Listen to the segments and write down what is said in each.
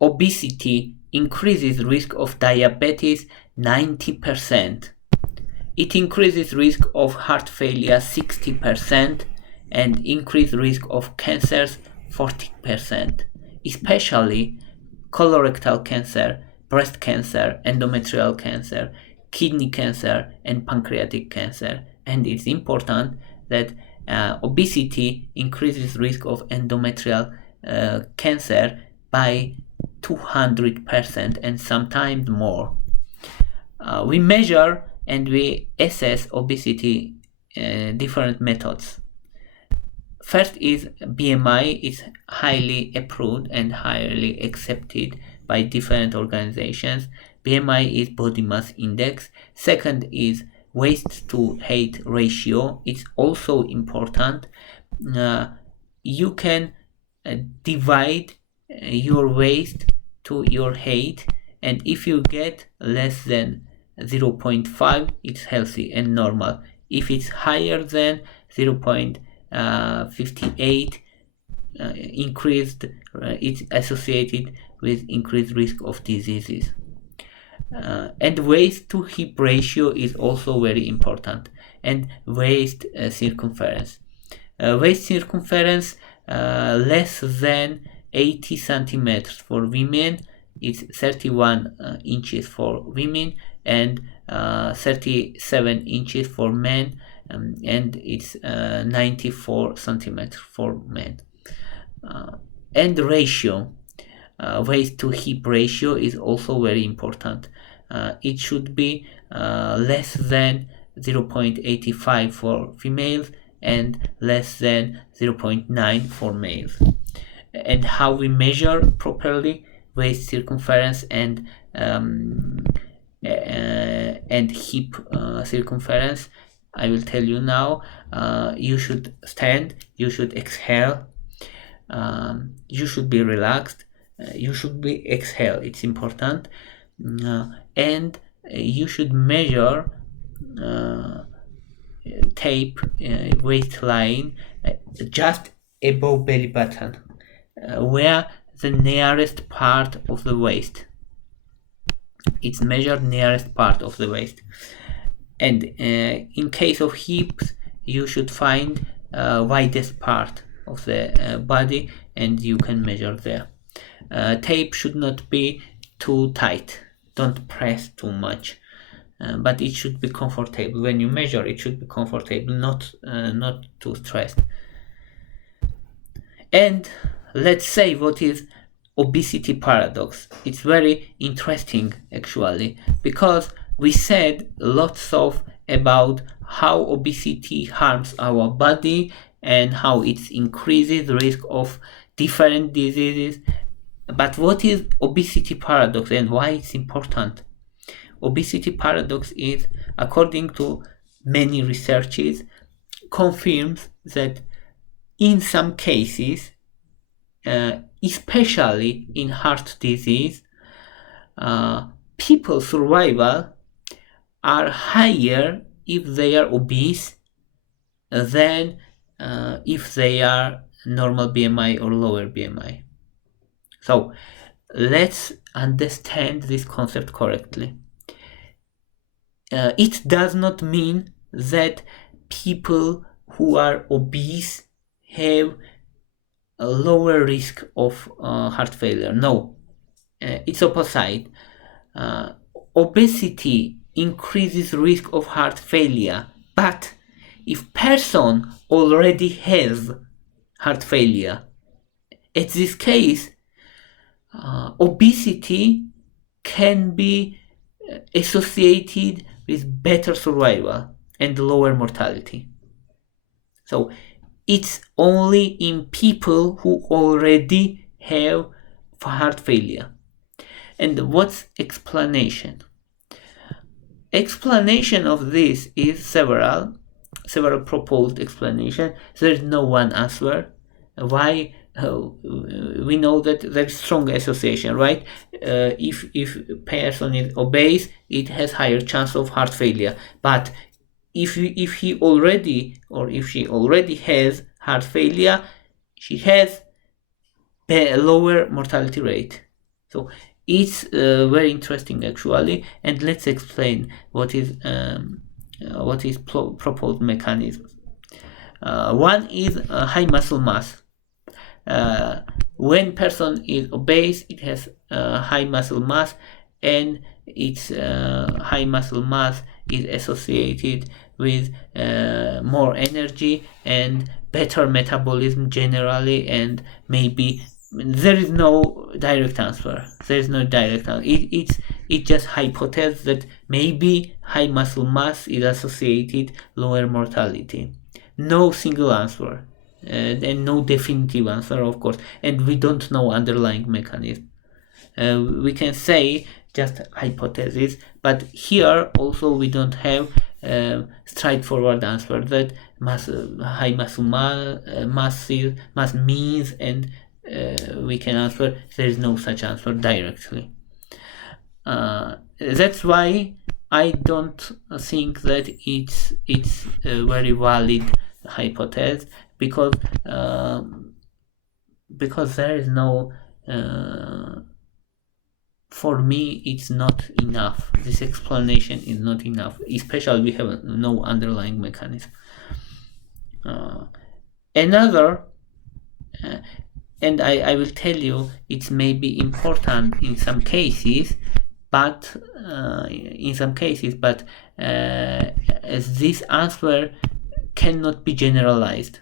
Obesity increases risk of diabetes 90%. It increases risk of heart failure 60% and increased risk of cancers 40%, especially colorectal cancer, breast cancer, endometrial cancer, kidney cancer, and pancreatic cancer. And it's important that obesity increases risk of endometrial cancer by 200% and sometimes more. We measure and we assess obesity different methods. First is BMI is highly approved and highly accepted by different organizations. BMI is body mass index. Second is waist to height ratio. It's also important. You can divide your waist to your height, and if you get less than 0.5, it's healthy and normal. If it's higher than 0.58, increased, it's associated with increased risk of diseases. And waist to hip ratio is also very important, and waist circumference. Waist circumference less than 80 centimeters for women, it's 31 inches for women, and 37 inches for men, and it's 94 centimeters for men. And ratio, waist to hip ratio is also very important. It should be less than 0.85 for females and less than 0.9 for males. And how we measure properly waist circumference and hip circumference, I will tell you now. You should stand, you should exhale, you should be relaxed, you should be exhale, it's important, and you should measure tape waistline just above belly button, where the nearest part of the waist. It's measured nearest part of the waist. And in case of hips, you should find widest part of the body, and you can measure there. Tape should not be too tight. Don't press too much, but it should be comfortable. When you measure, it should be comfortable, not too stressed. And let's say what is obesity paradox. It's very interesting actually, because we said lots of about how obesity harms our body and how it increases the risk of different diseases. But what is obesity paradox and why it's important? Obesity paradox is, according to many researches, confirms that in some cases, especially in heart disease, people's survival are higher if they are obese than if they are normal BMI or lower BMI. So let's understand this concept correctly. It does not mean that people who are obese have a lower risk of heart failure. No, it's opposite. Obesity increases risk of heart failure, but if person already has heart failure, in this case, obesity can be associated with better survival and lower mortality. So it's only in people who already have heart failure. And what's explanation? Explanation of this is several proposed explanation. There is no one answer. Why? We know that there's strong association, right? If person is obese, it has higher chance of heart failure. But if he already or if she already has heart failure, she has a lower mortality rate. So it's very interesting actually, and let's explain what is proposed mechanisms. One is high muscle mass. When person is obese, it has high muscle mass, and its high muscle mass is associated with more energy and better metabolism generally, and maybe there is no direct answer. There is no direct answer. It's just hypothesis that maybe high muscle mass is associated lower mortality. No single answer. And no definitive answer, of course, and we don't know underlying mechanism. We can say just hypothesis, but here also we don't have straightforward answer that high muscle mass means, and we can answer. There is no such answer directly. That's why I don't think that it's a very valid hypothesis, because there is no for me it's not enough. This explanation is not enough, especially we have no underlying mechanism. Another and I will tell you, it's maybe important in some cases, but as this answer cannot be generalized.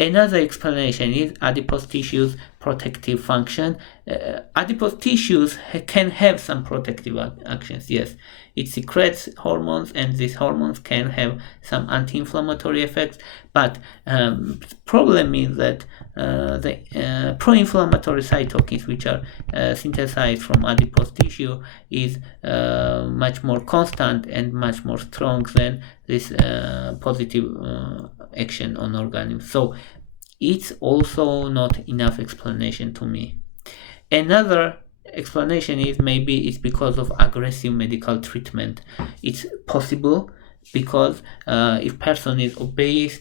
Another explanation is adipose tissues protective function. Adipose tissues can have some protective actions, yes. It secretes hormones, and these hormones can have some anti-inflammatory effects, but problem is that the pro-inflammatory cytokines, which are synthesized from adipose tissue, is much more constant and much more strong than this positive action on organisms. So it's also not enough explanation to me. Another explanation is maybe it's because of aggressive medical treatment. It's possible because if person is obese,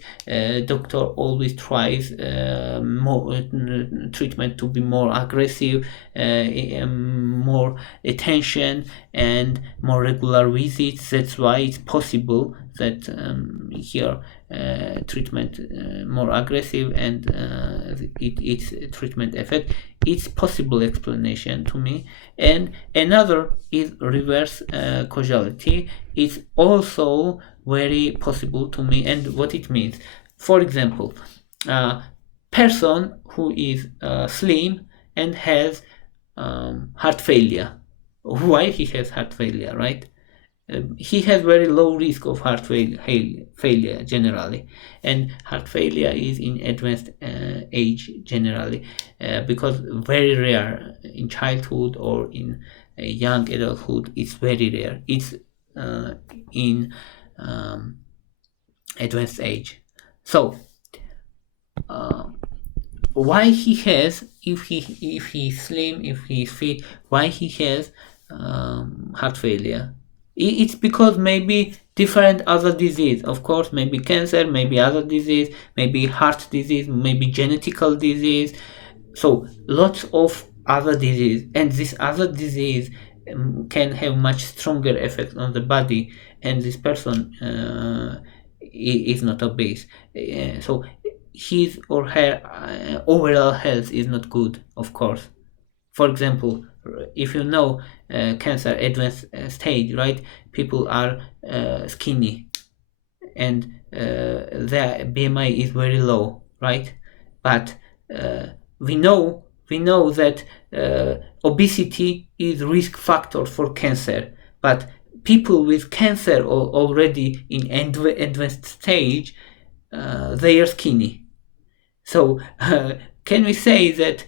doctor always tries more treatment to be more aggressive, more attention and more regular visits. That's why it's possible that here treatment more aggressive and its treatment effect. It's possible explanation to me. And another is reverse causality. It's also very possible to me. And what it means, for example, person who is slim and has heart failure. Why he has heart failure, right? He has very low risk of heart failure generally, and heart failure is in advanced age generally, because very rare in childhood or in young adulthood. It's very rare. It's in advanced age. So why he has, if he's slim, if he's fit, why he has heart failure? It's because maybe different other disease, of course, maybe cancer, maybe other disease, maybe heart disease, maybe genetical disease. So lots of other disease, and this other disease can have much stronger effect on the body, and this person is not obese. So his or her overall health is not good, of course. For example, if you know cancer advanced stage, right? People are skinny, and their BMI is very low, right? But we know that obesity is risk factor for cancer. But people with cancer already in advanced stage, they are skinny. So can we say that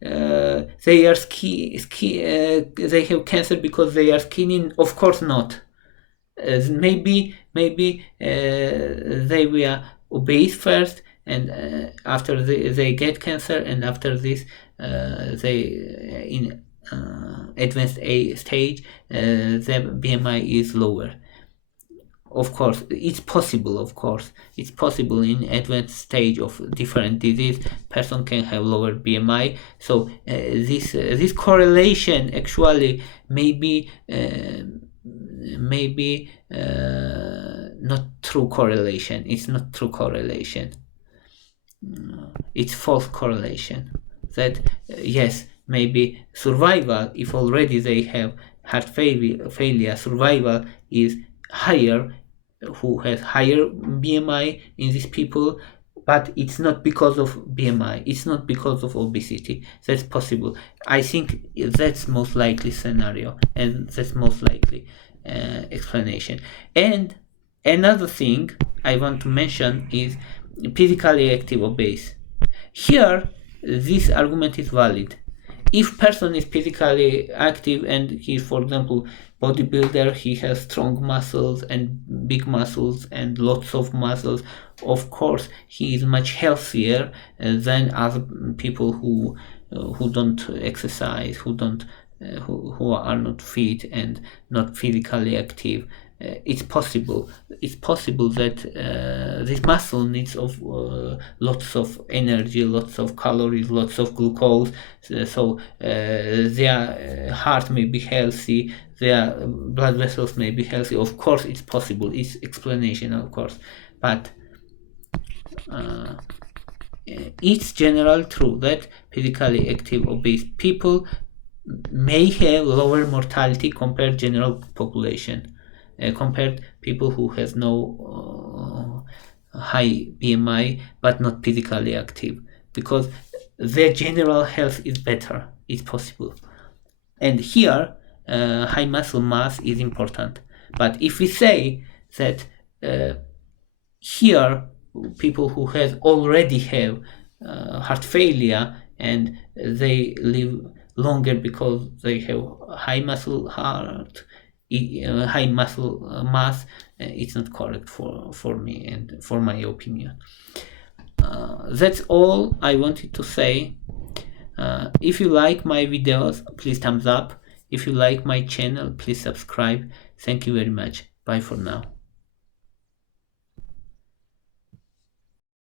they are they have cancer because they are skinny? Of course not. Maybe they were obese first, and after they get cancer, and after this they in advanced stage their BMI is lower. of course, it's possible. Of course, it's possible in advanced stage of different disease. Person can have lower BMI. So this correlation actually maybe not true correlation. It's not true correlation. It's false correlation. That yes, maybe survival, if already they have heart failure, survival is higher, who has higher BMI in these people, but it's not because of BMI, it's not because of obesity. That's possible. I think that's most likely scenario, and that's most likely explanation. And another thing I want to mention is physically active obese. Here, this argument is valid. If person is physically active and he, for example, bodybuilder, he has strong muscles and big muscles and lots of muscles, of course he is much healthier than other people who don't exercise, who are not fit and not physically active. It's possible that this muscle needs of lots of energy, lots of calories, lots of glucose, so their heart may be healthy, their blood vessels may be healthy. Of course it's possible, it's explanation, of course, but it's generally true that physically active obese people may have lower mortality compared general population, compared people who has no high BMI but not physically active, because their general health is better. It's possible. And here high muscle mass is important. But if we say that here people who already have heart failure and they live longer because they have high muscle mass, it's not correct for me and for my opinion. That's all I wanted to say. If you like my videos, please thumbs up. If you like my channel, please subscribe. Thank you very much. Bye for now.